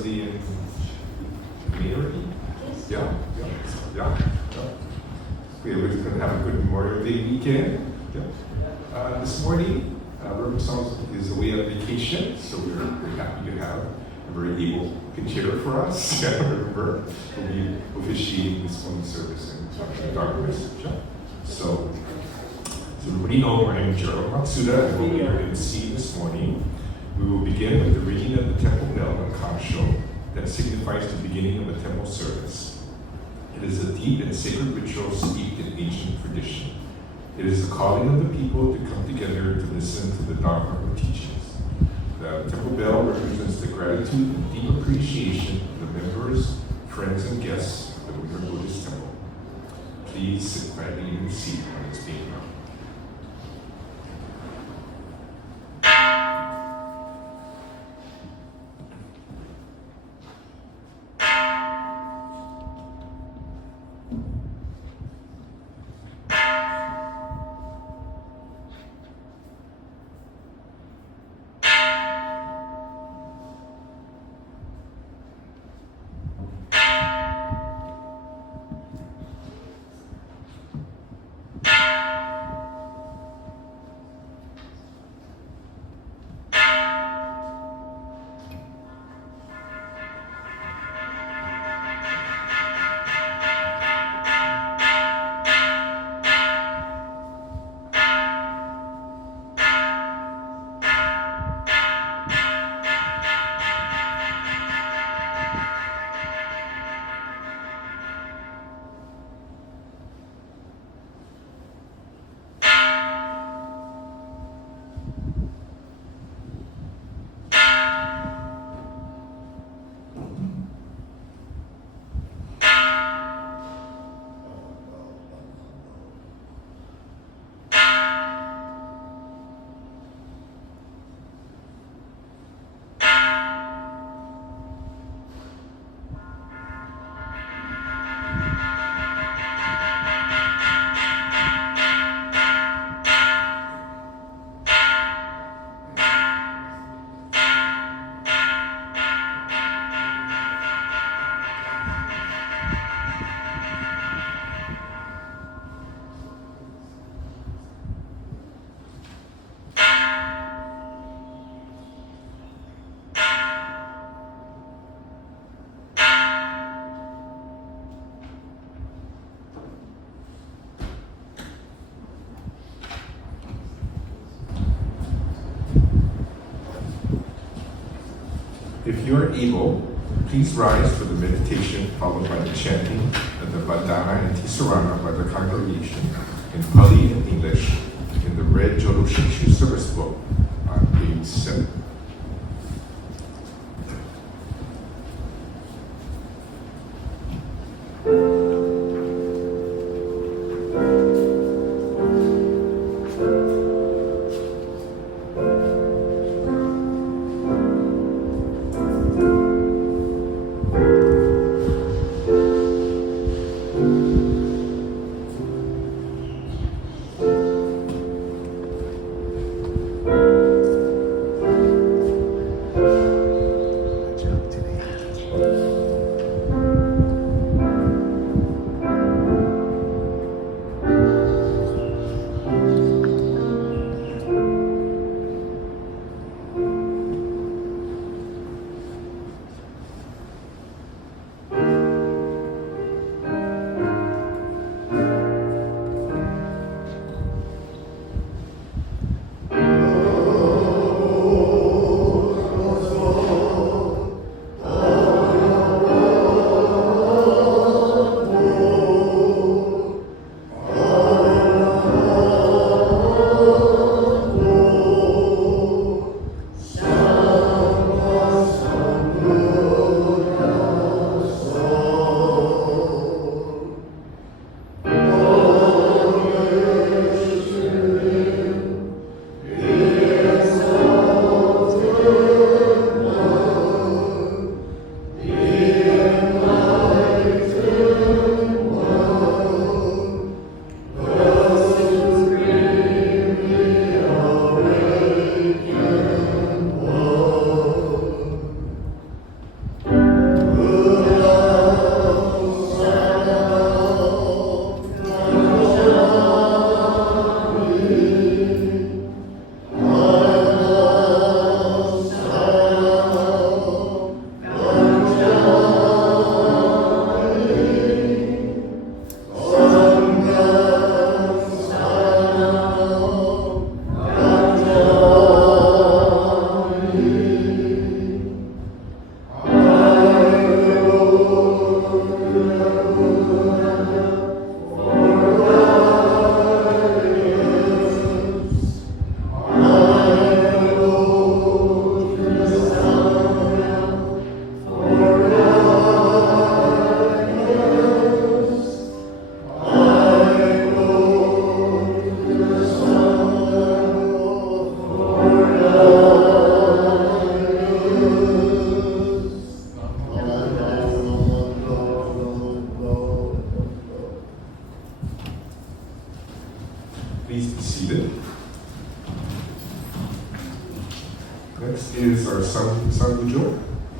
somebody in May? Yeah. We're going to have a good Memorial Day weekend. Yeah. This morning, Remembrance is away on vacation, so we're happy to have a very able conchair for us. Remember, we'll be officiating this morning's service in Dharma message. So everybody know my name is Jodo Matsuda, and we'll be your MC this morning. We will begin with the ringing of the temple bell on Kansho that signifies the beginning of a temple service. It is a deep and sacred ritual steeped in ancient tradition. It is the calling of the people to come together to listen to the Dharma or teachings. The temple bell represents the gratitude and deep appreciation of the members, friends, and guests of the Windward Buddhist Temple. Please sit quietly in your seat when it's being rung. If you are able, please rise for the meditation followed by the chanting of the Vandana Ti-Sarana by the congregation in Pali and English in the red Jodo Shinshu Service book on page 7.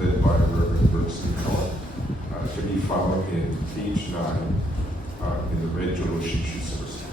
led by Reverend Bert Sumikawa, can be found in page 9 in the red Jodo Shinshu Service.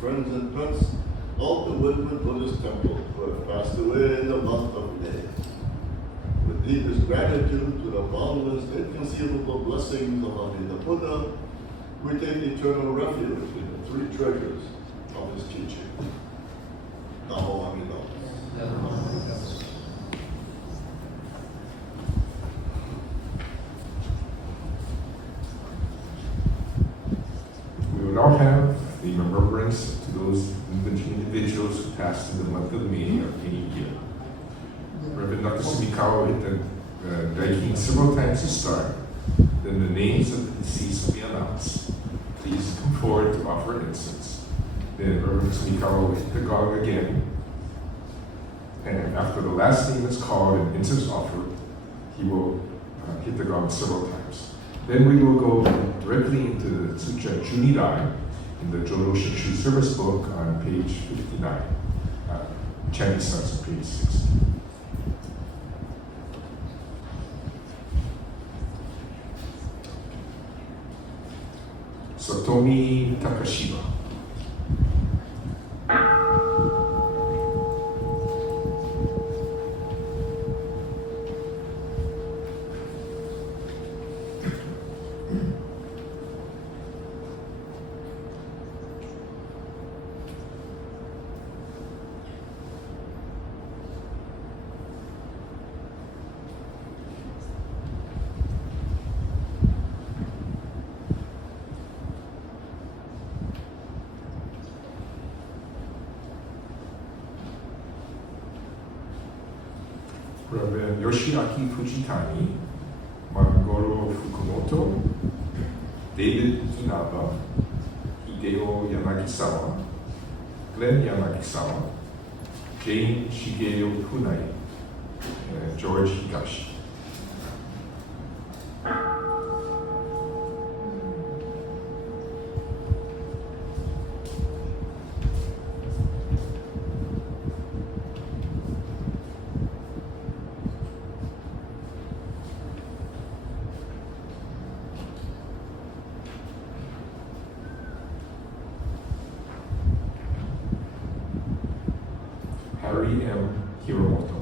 Friends and friends of the Windward Buddhist Temple who have passed away in the month of May. With deepest gratitude to the boundless, inconceivable blessings of Amida Buddha, we take eternal refuge in the three treasures of his teaching. Namo Amida. We will now have the remembrance to those individuals who passed in the month of May of any year. Reverend Dr. Sumikawa hit the Daikin several times to start. Then the names of the deceased will be announced. Please come forward to offer incense. Then Reverend Sumikawa will hit the gong again. And after the last name is called and incense offered, he will hit the gong several times. Then we will go directly into the Sutra Junirai in the Jodo Shinshu Service book on page 59. Chanting starts on page 60. Satomi Takashima. Reverend Yoshiaki Fujitani, Margoro Fukumoto, David Inaba, Hideo Yanagisawa, Glenn Yanagisawa, Jane Shigeo Kunai, and George Higashi. Harry M. Hiromoto.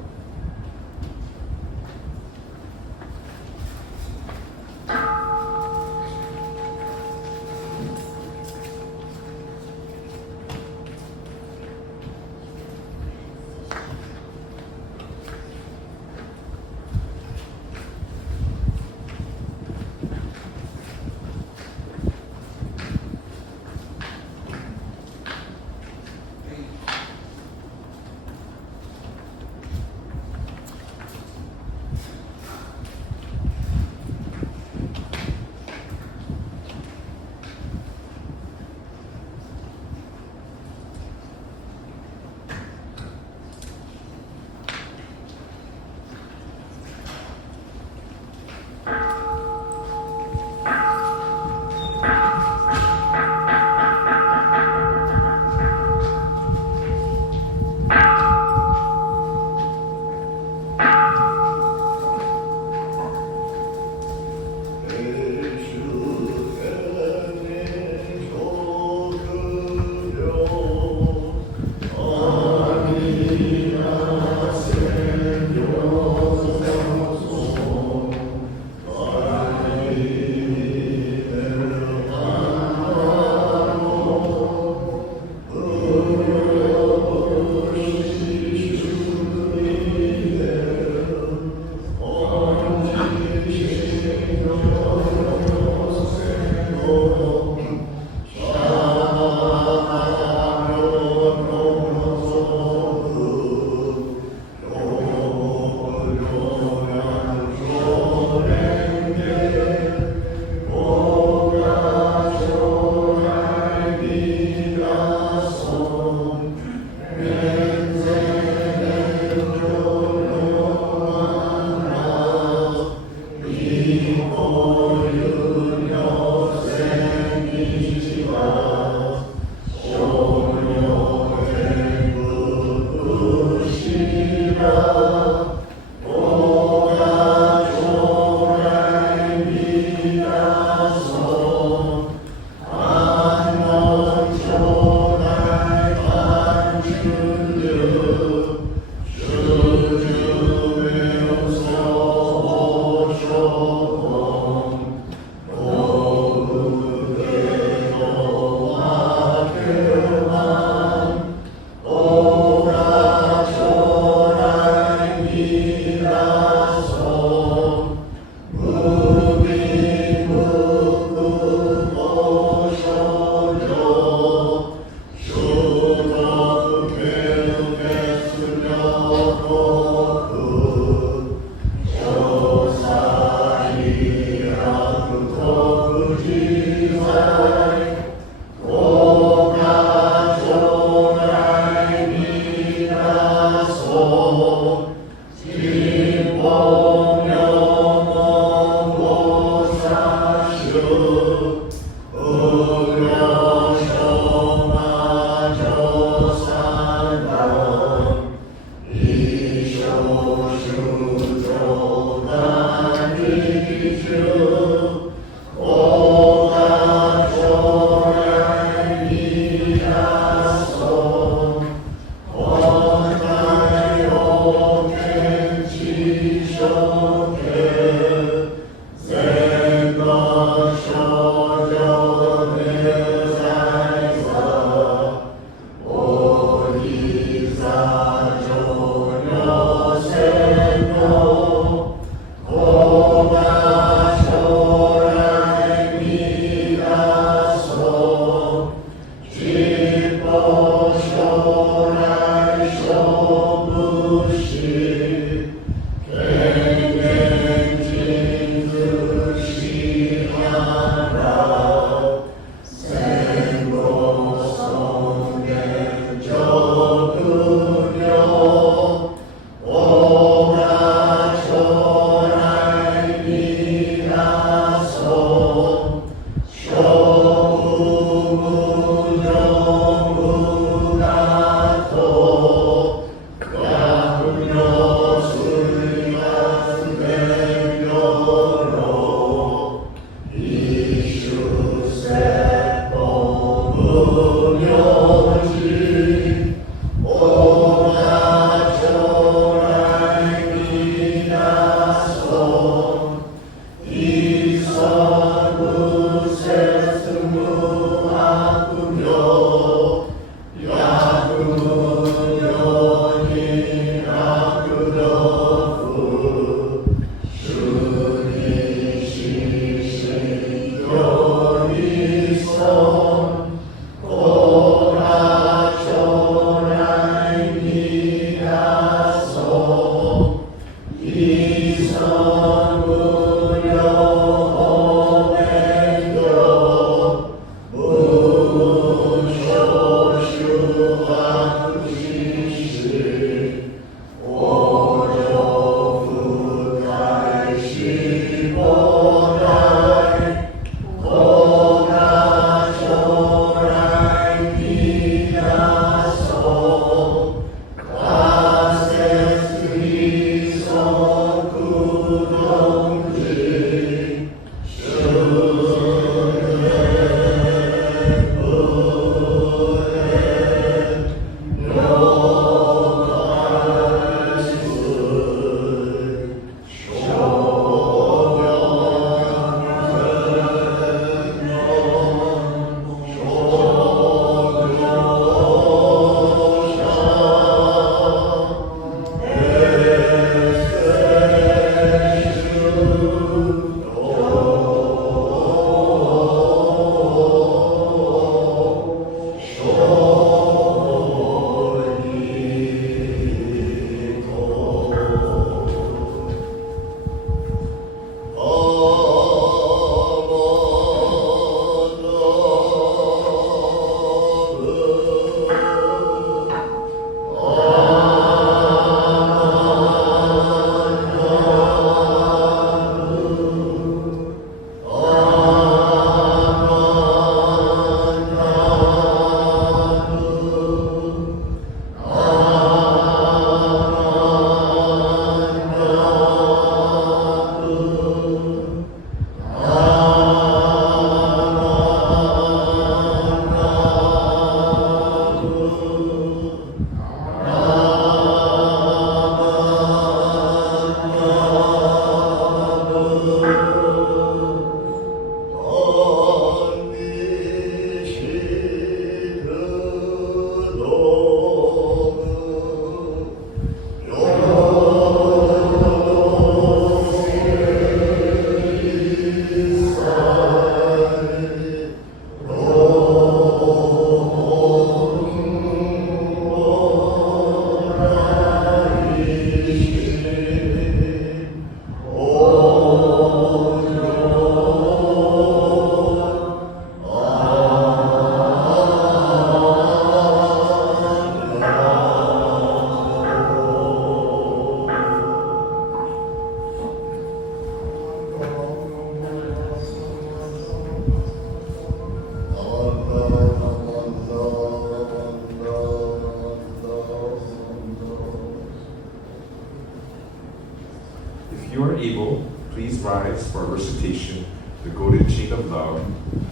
you are able, please rise for a recitation, the Golden Chain of Love,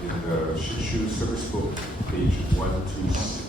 in the Shinshu Service Book, page 126.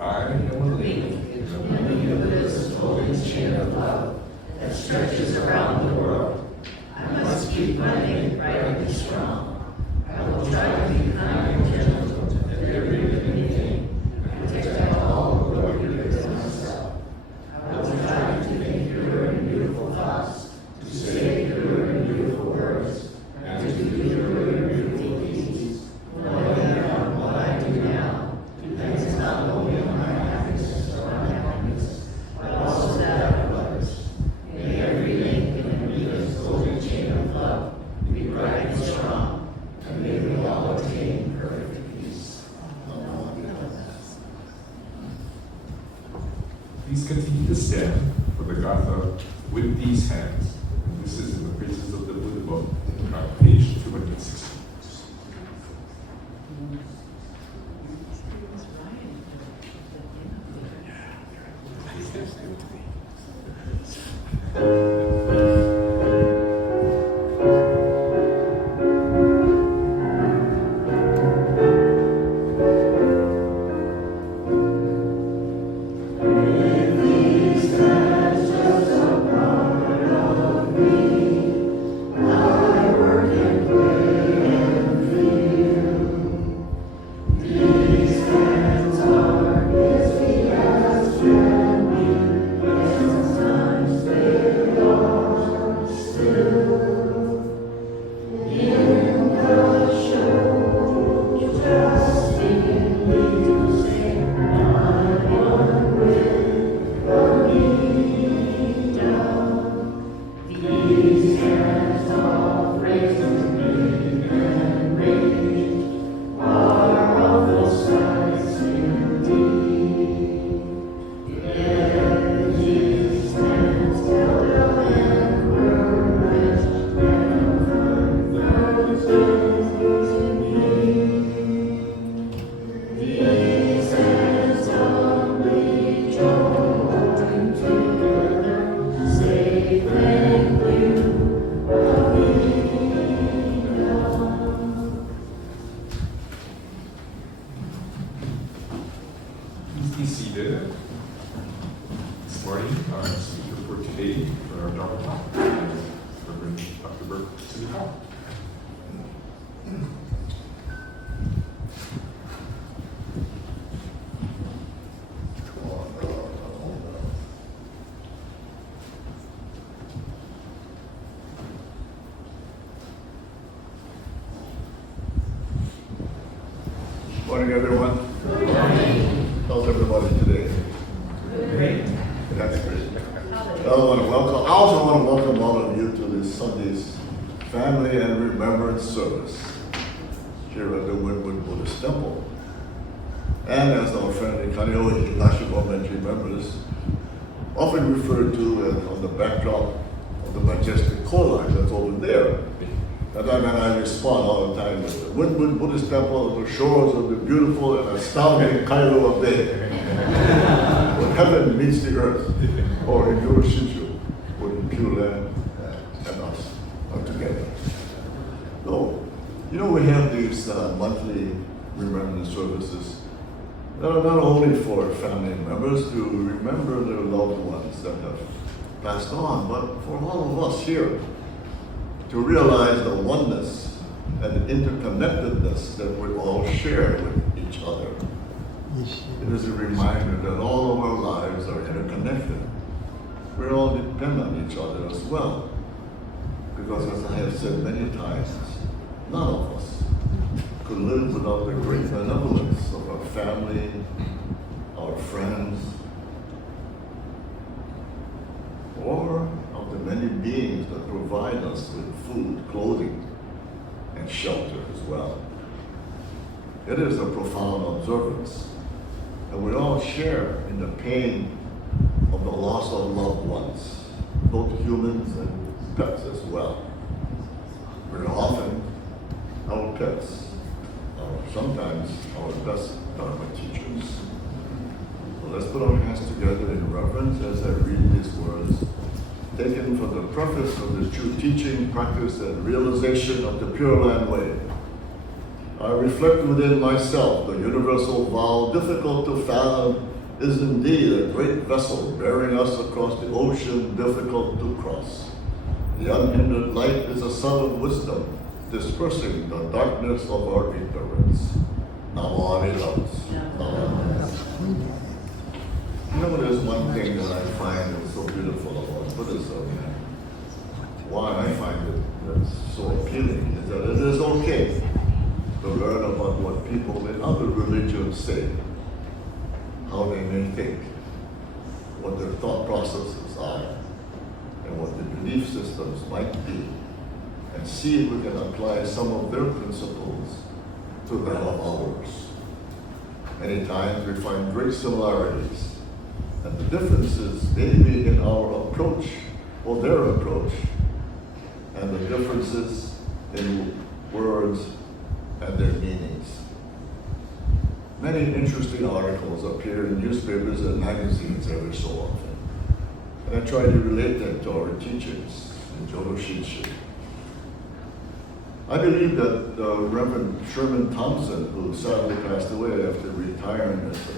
I am a link in the Buddhist golden chain of love that stretches around the world. I must keep my link bright and strong. I will try to be kind and gentle to every living thing and protect all who are weaker than myself. I will try to think pure and beautiful thoughts, to say pure and beautiful words, and to do pure and beautiful deeds, knowing that what I do now depends not only on my happiness or unhappiness, but also that of others. May every link in the Buddha's golden chain of love be bright and strong, and may we all attain perfect peace. Please continue to stand for the Gatha with these hands. And this is in the Praises of the Buddha book, page 260. Thank you. be seated. This morning, our speaker for today for our Dharma talk is Reverend Dr. Bert Sumikawa. Morning, everyone. How's everybody today? Great. That's great. I also want to welcome all of you to this Sunday's Family and Remembrance Service here at the Windward Buddhist Temple. And as our friend Kailua remembers, often referred to as on the backdrop of the majestic courtyard that's over there. And I respond all the time with the Windward Buddhist Temple on the shores of the beautiful and astounding Kailua Bay. When heaven meets the earth, or in Jodo Shinshu, when Pure Land and us are together. So, we have these monthly remembrance services that are not only for family members to remember their loved ones that have passed on, but for all of us here to realize the oneness and the interconnectedness that we all share with each other. It is a reminder that all of our lives are interconnected. We all depend on each other as well. Because as I have said many times, none of us could live without the great benevolence of our family, our friends, or of the many beings that provide us with food, clothing, and shelter as well. It is a profound observance, and we all share in the pain of the loss of loved ones, both humans and pets as well. Very often, our pets are sometimes our best Dharma teachers. So let's put our hands together in reverence as I read these words, taken from the preface of the True Teaching, Practice, and Realization of the Pure Land Way. I reflect within myself the universal vow, difficult to fathom, is indeed a great vessel bearing us across the ocean difficult to cross. The unhindered light is a sun of wisdom, dispersing the darkness of our ignorance. Namo Amitabha. There's one thing that I find is so beautiful about Buddhism, why I find it so appealing, is that it is okay to learn about what people in other religions say, how they may think, what their thought processes are, and what the belief systems might be, and see if we can apply some of their principles to that of ours. Many times we find great similarities, and the differences may be in our approach or their approach, and the differences in words and their meanings. Many interesting articles appear in newspapers and magazines every so often, and I try to relate them to our teachings in Jodo Shinshu. I believe that Reverend Sherman Thompson, who sadly passed away after retiring as the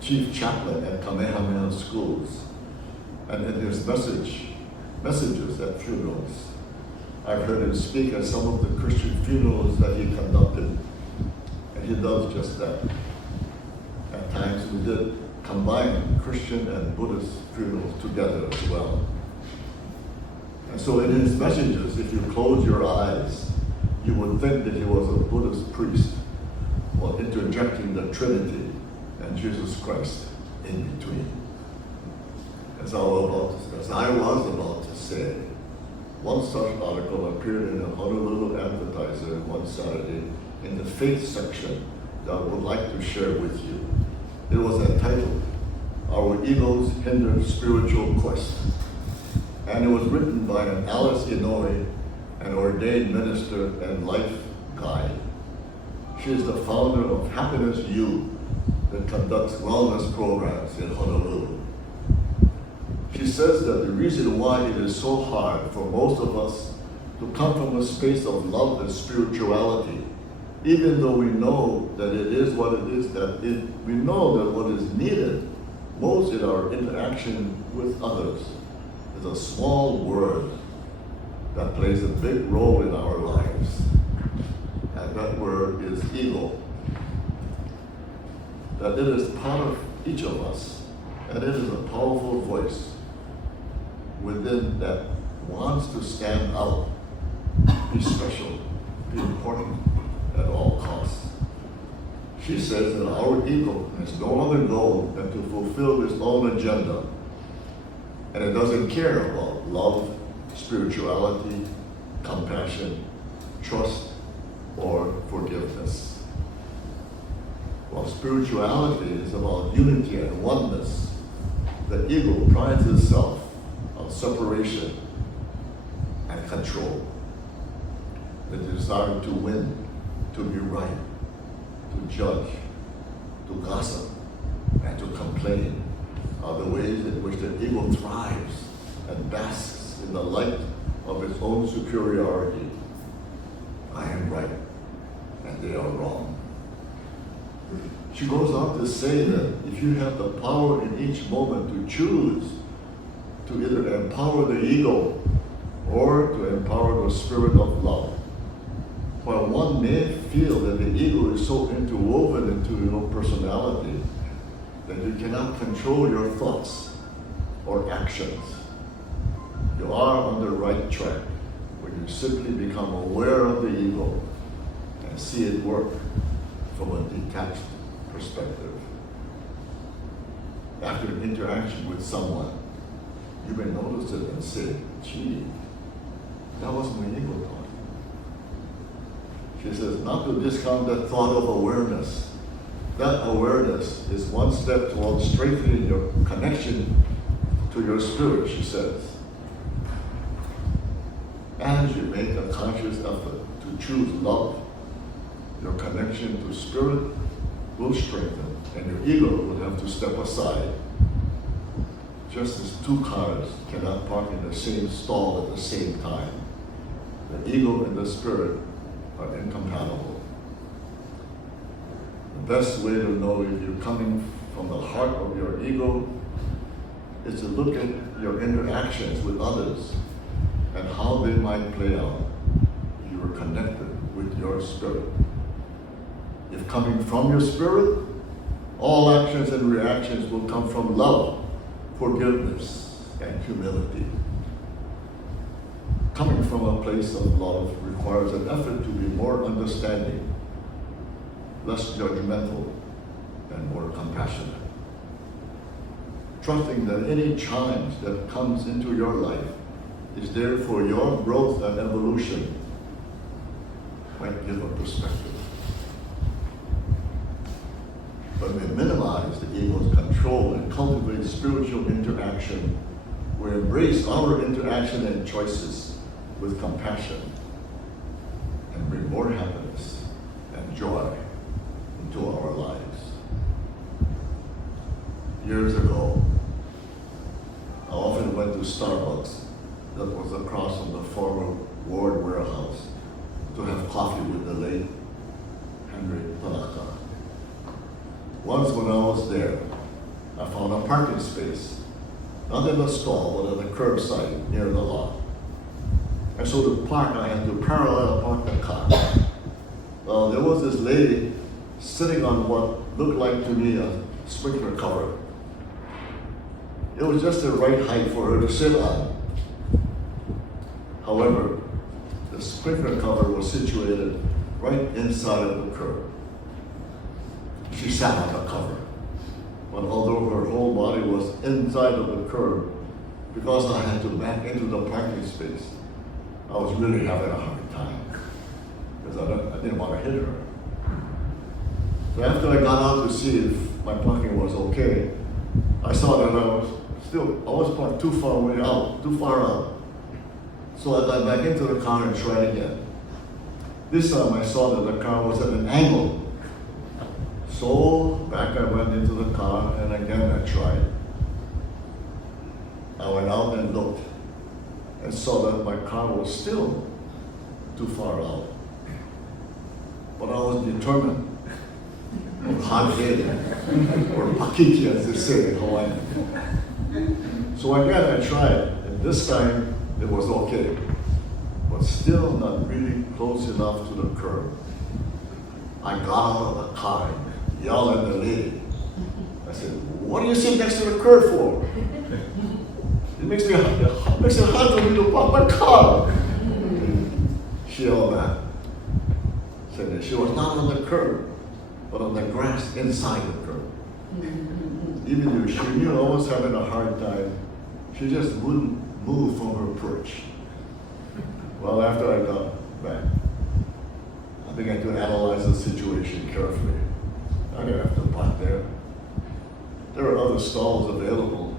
chief chaplain at Kamehameha schools, and in his messages at funerals, I've heard him speak at some of the Christian funerals that he conducted, and he does just that. At times we did combine Christian and Buddhist funerals together as well. And so in his messages, if you close your eyes, you would think that he was a Buddhist priest, while interjecting the Trinity and Jesus Christ in between. As I was about to say, one such article appeared in a Honolulu Advertiser one Saturday in the faith section that I would like to share with you. It was entitled, Our Egos Hinder Spiritual Quest. And it was written by an Alice Inouye, an ordained minister and life guide. She is the founder of Happiness U, that conducts wellness programs in Honolulu. She says that the reason why it is so hard for most of us to come from a space of love and spirituality even though we know that it is what it is, we know that what is needed most in our interaction with others is a small word that plays a big role in our lives. And that word is ego. That it is part of each of us, and it is a powerful voice within that wants to stand out, be special, be important at all costs. She says that our ego has no other goal than to fulfill its own agenda, and it doesn't care about love, spirituality, compassion, trust, or forgiveness. While spirituality is about unity and oneness, the ego prides itself on separation and control. The desire to win, to be right, to judge, to gossip, and to complain are the ways in which the ego thrives and basks in the light of its own superiority. I am right, and they are wrong. She goes on to say that if you have the power in each moment to choose to either empower the ego or to empower the spirit of love, while one may feel that the ego is so interwoven into your personality that you cannot control your thoughts or actions, you are on the right track when you simply become aware of the ego and see it work from a detached perspective. After an interaction with someone, you may notice it and say, gee, that was my ego talking. She says, not to discount that thought of awareness. That awareness is one step towards strengthening your connection to your spirit, she says. As you make a conscious effort to choose love, your connection to spirit will strengthen, and your ego will have to step aside. Just as two cars cannot park in the same stall at the same time, the ego and the spirit are incompatible. The best way to know if you're coming from the heart of your ego is to look at your interactions with others and how they might play out if you are connected with your spirit. If coming from your spirit, all actions and reactions will come from love, forgiveness, and humility. Coming from a place of love requires an effort to be more understanding, less judgmental, and more compassionate. Trusting that any challenge that comes into your life is there for your growth and evolution might give a perspective. When we minimize the ego's control and cultivate spiritual interaction, we embrace our interaction and choices with compassion and bring more happiness and joy into our lives. Years ago, I often went to Starbucks that was across from the former Ward warehouse to have coffee with the late Henry Tanaka. Once when I was there, I found a parking space, not in the stall, but at the curbside near the lot. And so to park, I had to parallel park the car. Well, there was this lady sitting on what looked like to me a sprinkler cover. It was just the right height for her to sit on. However, the sprinkler cover was situated right inside of the curb. She sat on the cover, but although her whole body was inside of the curb, because I had to back into the parking space, I was really having a hard time, because I didn't want to hit her. So after I got out to see if my parking was okay, I saw that I was parked too far out. So I got back into the car and tried again. This time I saw that the car was at an angle. So back I went into the car and again I tried. I went out and looked and saw that my car was still too far out. but I was determined, or hard-headed, or pakiki as they say in Hawaii. So again, I tried, and this time it was okay, but still not really close enough to the curb. I got out of the car and yelled at the lady. I said, "What do you sit next to the curb for? It makes it hard for me to park my car." She yelled back, said that she was not on the curb, but on the grass inside the curb. Even though she knew I was having a hard time, she just wouldn't move from her perch. Well, after I got back, I began to analyze the situation carefully. I didn't have to park there. There were other stalls available,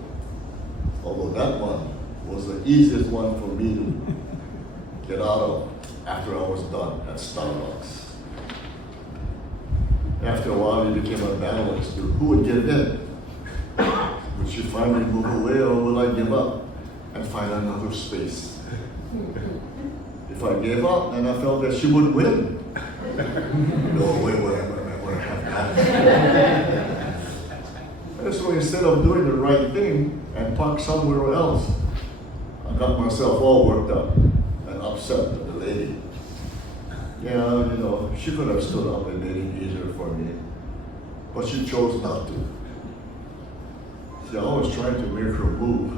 although that one was the easiest one for me to get out of after I was done at Starbucks. After a while, it became a battle as to who would give in. Would she finally move away, or will I give up and find another space? If I gave up, then I felt that she would win. No way would I have that. And so instead of doing the right thing and park somewhere else, I got myself all worked up and upset at the lady. Yeah, she could have stood up and made it easier for me, but she chose not to. See, I was trying to make her move.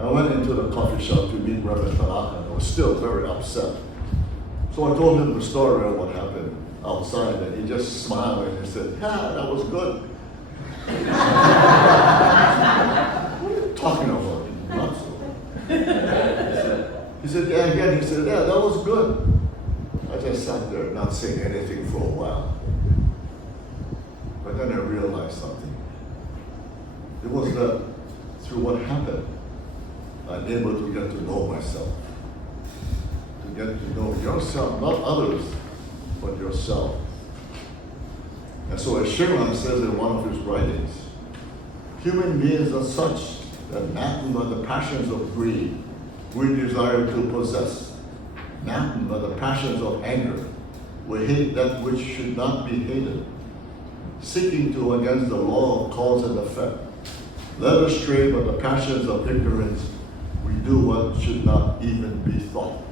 I went into the coffee shop to meet Brother Tanaka, and I was still very upset. So I told him the story of what happened outside, and he just smiled and he said, "Yeah, that was good." What are you talking about? Not so. He said, "Yeah, again." He said, "Yeah, that was good." I just sat there not saying anything for a while. But then I realized something. It was that through what happened, I'm able to get to know myself. To get to know yourself, not others, but yourself. And so as Sherman says in one of his writings, human beings are such that maddened by the passions of greed, we desire to possess. Maddened by the passions of anger, we hate that which should not be hated. Seeking to against the law of cause and effect, led astray by the passions of ignorance, we do what should not even be thought.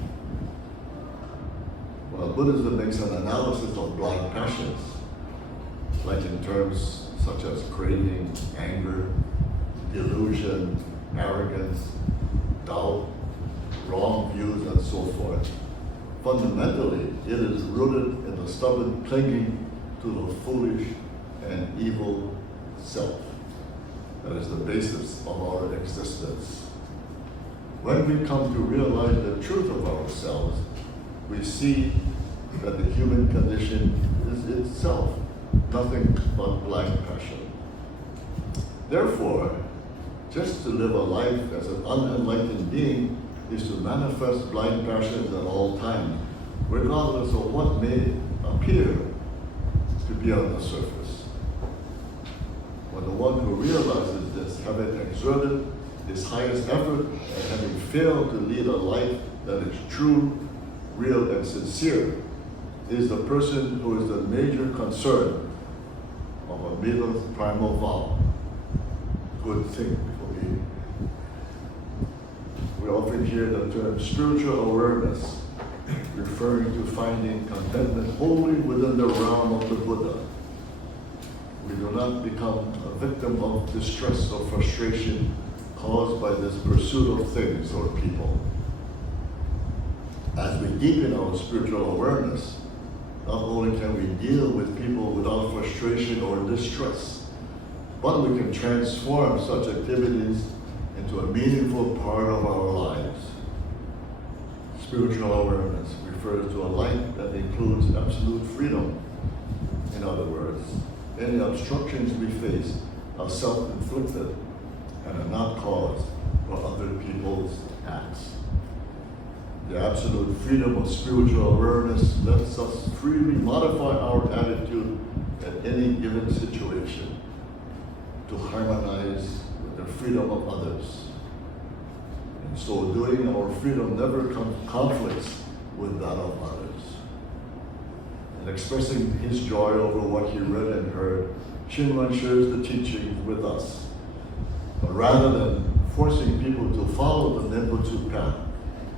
Well, Buddhism makes an analysis of blind passions, like in terms such as craving, anger, delusion, arrogance, doubt, wrong views, and so forth. Fundamentally, it is rooted in the stubborn clinging to the foolish and evil self. That is the basis of our existence. When we come to realize the truth of ourselves, we see that the human condition is itself nothing but blind passion. Therefore, just to live a life as an unenlightened being is to manifest blind passions at all times, regardless of what may appear to be on the surface. When the one who realizes this, having exerted his highest effort and having failed to lead a life that is true, real, and sincere, is the person who is the major concern of a middle primal vow. Good thing for me. We often hear the term spiritual awareness, referring to finding contentment wholly within the realm of the Buddha. We do not become a victim of distress or frustration caused by this pursuit of things or people. As we deepen our spiritual awareness, not only can we deal with people without frustration or distress, but we can transform such activities into a meaningful part of our lives. Spiritual awareness refers to a life that includes absolute freedom. In other words, any obstructions we face are self-inflicted and are not caused by other people's acts. The absolute freedom of spiritual awareness lets us freely modify our attitude at any given situation to harmonize with the freedom of others. In so doing, our freedom never conflicts with that of others. and expressing his joy over what he read and heard, Shinran shares the teachings with us. But rather than forcing people to follow the Nembutsu path,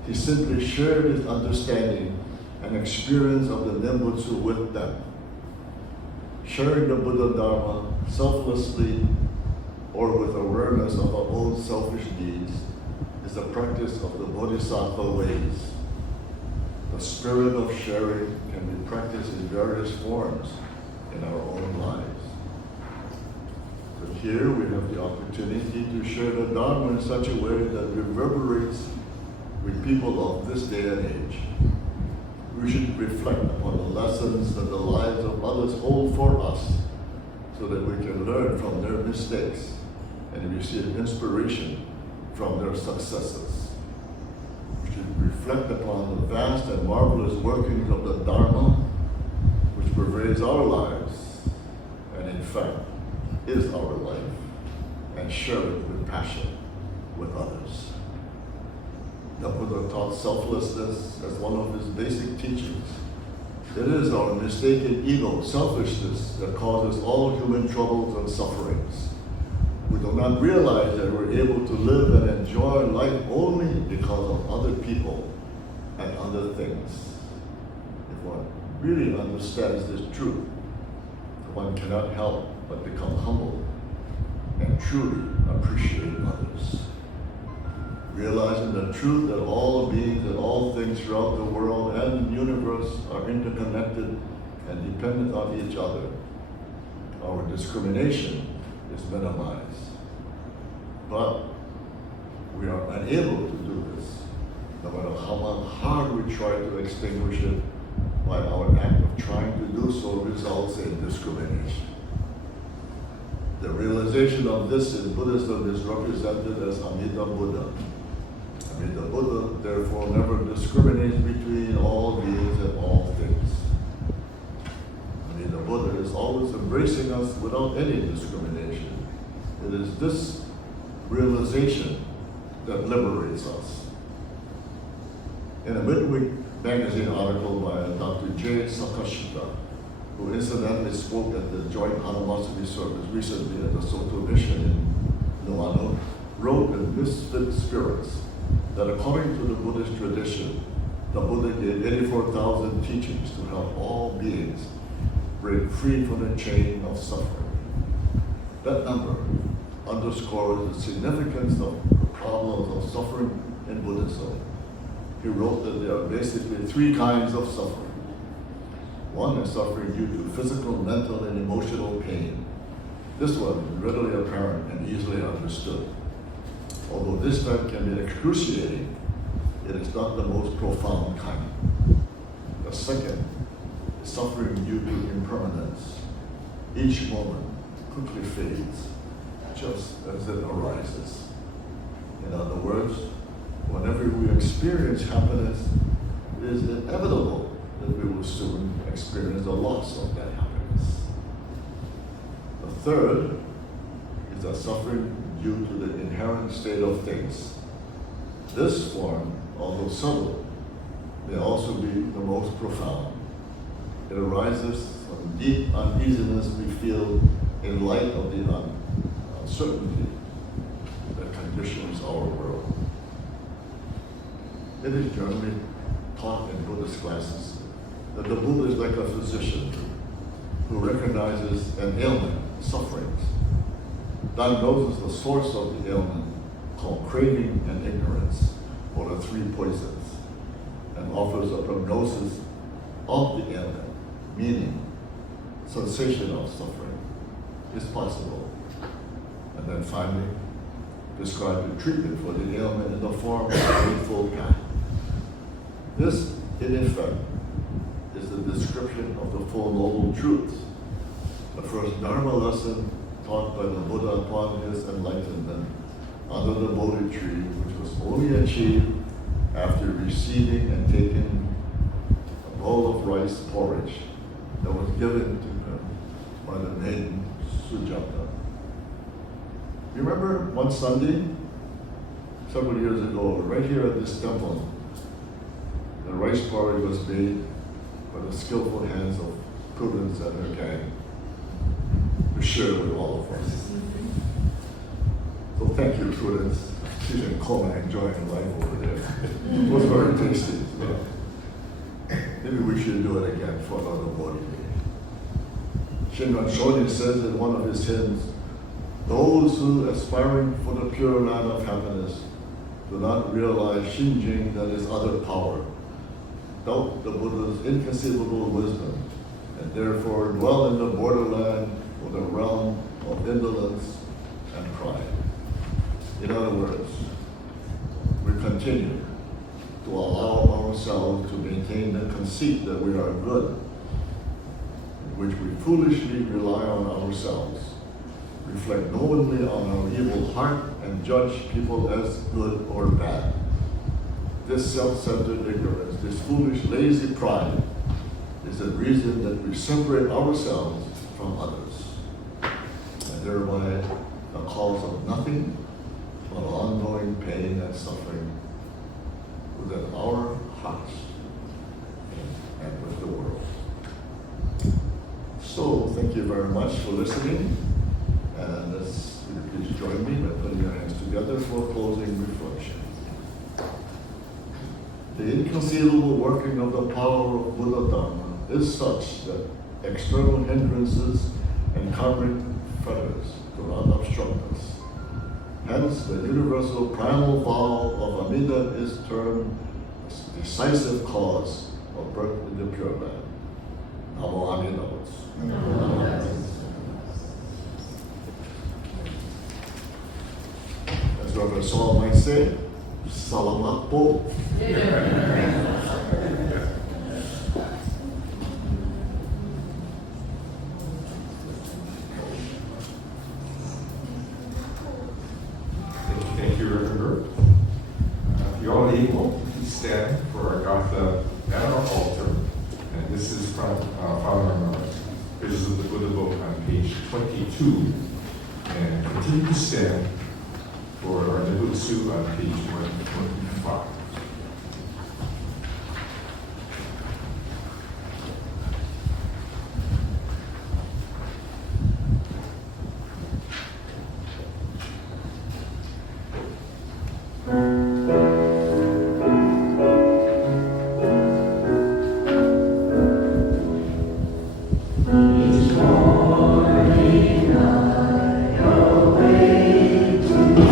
he simply shared his understanding and experience of the Nembutsu with them. Sharing the Buddha Dharma selflessly or with awareness of our own selfish needs is the practice of the Bodhisattva ways. The spirit of sharing can be practiced in various forms in our own lives. But here we have the opportunity to share the Dharma in such a way that reverberates with people of this day and age. We should reflect upon the lessons that the lives of others hold for us so that we can learn from their mistakes and receive inspiration from their successes. We should reflect upon the vast and marvelous workings of the Dharma which pervades our lives and in fact is our life, and share it with passion with others. The Buddha taught selflessness as one of his basic teachings. It is our mistaken ego, selfishness, that causes all human troubles and sufferings. We do not realize that we're able to live and enjoy life only because of other people and other things. If one really understands this truth, one cannot help but become humble and truly appreciate others. Realizing the truth that all beings and all things throughout the world and universe are interconnected and dependent on each other, our discrimination is minimized. But we are unable to do this, no matter how hard we try to extinguish it, by our act of trying to do so results in discrimination. The realization of this in Buddhism is represented as Amida Buddha. Amida Buddha, therefore, never discriminates between all beings and all things. Amida Buddha is always embracing us without any discrimination. It is this realization that liberates us. In a midweek magazine article by Dr. J. Sakashita, who incidentally spoke at the joint animosity service recently at the Soto Mission in Nuanu, wrote in Misfit Spirits that according to the Buddhist tradition, the Buddha gave 84,000 teachings to help all beings break free from the chain of suffering. That number underscores the significance of the problems of suffering in Buddhism. He wrote that there are basically three kinds of suffering. One is suffering due to physical, mental, and emotional pain. This one is readily apparent and easily understood. Although this type can be excruciating, it is not the most profound kind. The second is suffering due to impermanence. Each moment quickly fades, just as it arises. In other words, whenever we experience happiness, it is inevitable that we will soon experience the loss of that happiness. The third is the suffering due to the inherent state of things. This form, although subtle, may also be the most profound. It arises from deep uneasiness we feel in light of the uncertainty that conditions our world. It is generally taught in Buddhist classes that the Buddha is like a physician who recognizes an ailment, sufferings, diagnoses the source of the ailment called craving and ignorance, or the three poisons, and offers a prognosis of the ailment, meaning cessation of suffering is possible. And then finally, describe the treatment for the ailment in the form of the Eightfold Path. This, in effect, is the description of the Four Noble Truths, the first Dharma lesson taught by the Buddha upon his enlightenment under the Bodhi tree, which was only achieved after receiving and taking a bowl of rice porridge that was given to him by the maiden Sujata. You remember one Sunday, several years ago, right here at this temple, the rice porridge was made by for the skillful hands of Prudence and her gang to share with all of us. So thank you, Prudence. She's in coma enjoying life over there. It was very tasty. Maybe we should do it again for another body day. Shinran Shonin says in one of his hymns, those who aspiring for the pure land of happiness do not realize Shinjing, that is other power, doubt the Buddha's inconceivable wisdom, and therefore dwell in the borderland or the realm of indolence and pride. In other words, we continue to allow ourselves to maintain the conceit that we are good, in which we foolishly rely on ourselves, reflect knowingly on our evil heart, and judge people as good or bad. This self-centered ignorance, this foolish, lazy pride, is the reason that we separate ourselves from others, and thereby a cause of nothing but ongoing pain and suffering within our hearts and with the world. So, thank you very much for listening, and please join me by putting your hands together for closing reflection. The inconceivable working of the power of Buddha Dharma is such that external hindrances and karmic fetters do not obstruct us. Hence, the universal primal vow of Amida is termed a decisive cause of birth in the Pure Land. Namo Amida Butsu. As Reverend Saul might say, Salamat po. Thank you, Reverend Bert. If you're all able, please stand for our Gatha at our altar. And this is from found on our Pages of the Buddha book on page 22. And continue to stand for our Nembutsu on page 125.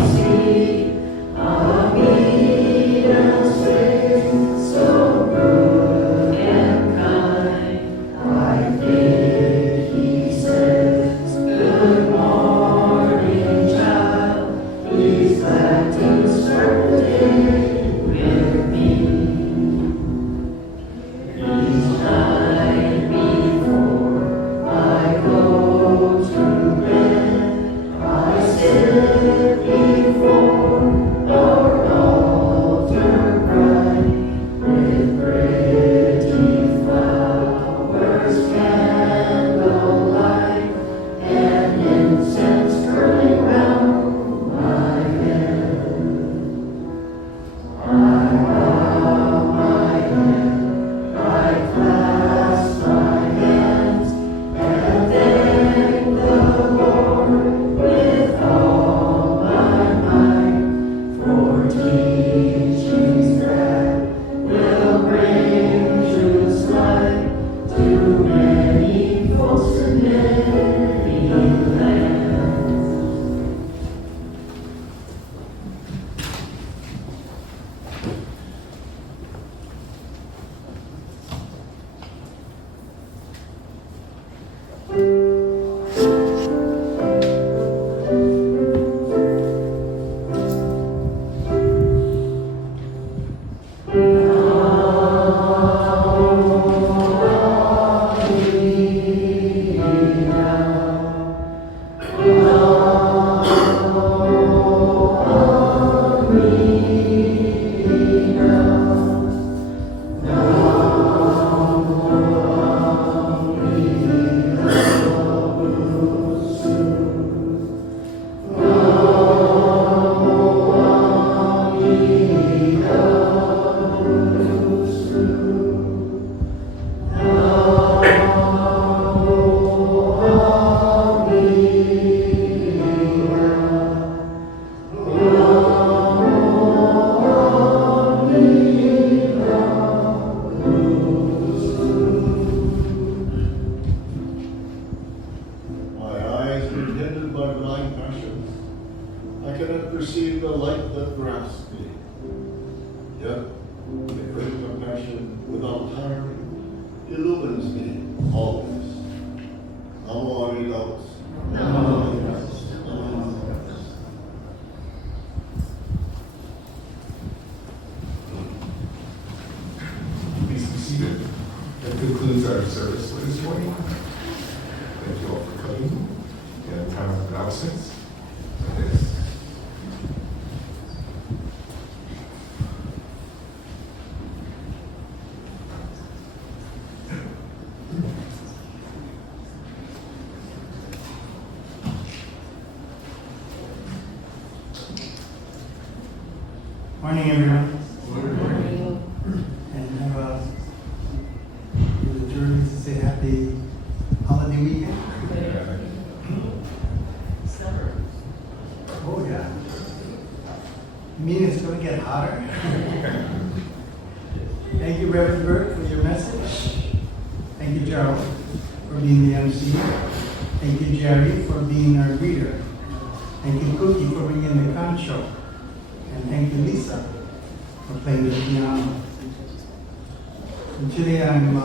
See, Amida. cannot perceive the light that grasps me. Yet, the great compassion without tiring illumines me always. Namo Arigatos. Namo Arigatos. Namo Arigatos. Please be seated. That concludes our service for this morning. Thank you all for coming. And time of announcements. Yes. Morning, everyone. And have a the journey to say happy holiday weekend. Oh yeah. You mean it's going to get hotter? Thank you, Reverend Bert, for your message. Thank you, Gerald, for being the MC. Thank you, Jerry, for being our reader. Thank you, Cookie, for bringing the Kansho. And thank you, Lisa, for playing the piano. And today I'm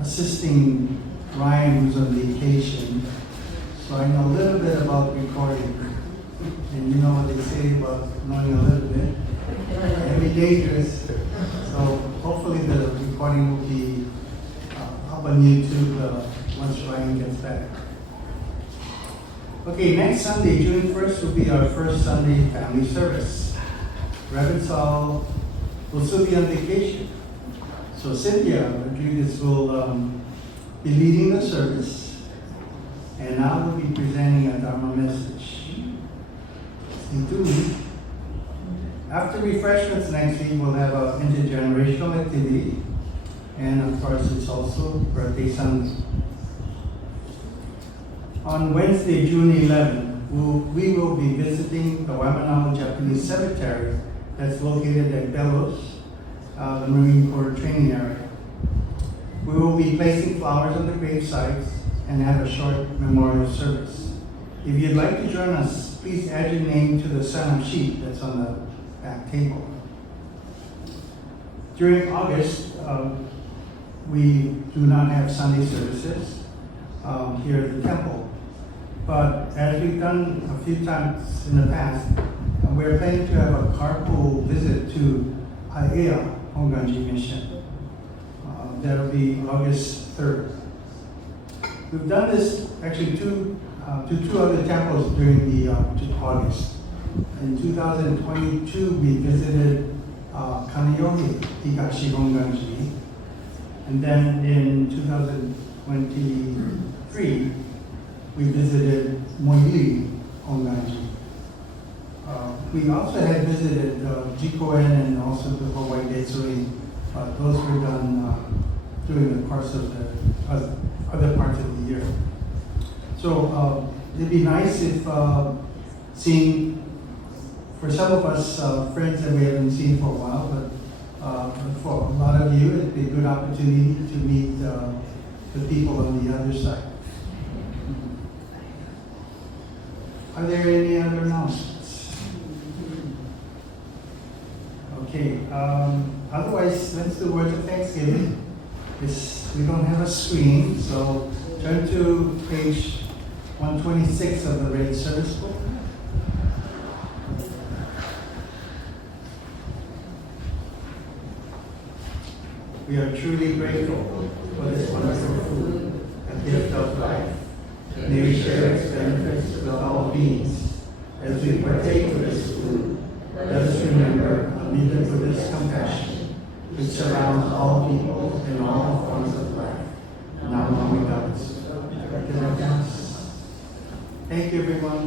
assisting Ryan, who's on vacation. So I know a little bit about recording. And you know what they say about knowing a little bit. It can be dangerous. So hopefully the recording will be up on YouTube once Ryan gets back. Okay, next Sunday, June 1st, will be our first Sunday family service. Reverend Saul will still be on vacation. So Cynthia Rodriguez will be leading the service, and I will be presenting a Dharma message. Stay tuned. After refreshments next week, we'll have an intergenerational activity, and of course, it's also birthday Sunday. On Wednesday, June 11, we will be visiting the Waimanalo Japanese Cemetery that's located at Bellows, the Marine Corps training area. We will be placing flowers on the grave sites and have a short memorial service. If you'd like to join us, please add your name to the sign-up sheet that's on the back table. During August, we do not have Sunday services here at the temple. But as we've done a few times in the past, we're planning to have a carpool visit to Aiea Hongwanji Mission. That'll be August 3rd. We've done this actually to two other temples during the August. In 2022, we visited Kaneohe Higashi Hongwanji, and then in 2023, we visited Moili Hongwanji. We also had visited Jikoen and also the Hawaii Detsui, but those were done during the course of the other parts of the year. So it'd be nice if seeing, for some of us, friends that we haven't seen for a while, but for a lot of you, it'd be a good opportunity to meet the people on the other side. Are there any other announcements? Okay, otherwise, let's do words of thanksgiving. We don't have a screen, so turn to page 126 of the Red Service Book. We are truly grateful for this wonderful food, a gift of life. May we share its benefits with all beings. As we partake of this food, let us remember Amida Buddhist compassion, which surrounds all people in all forms of life. Namo Buddhist. Thank you, everyone.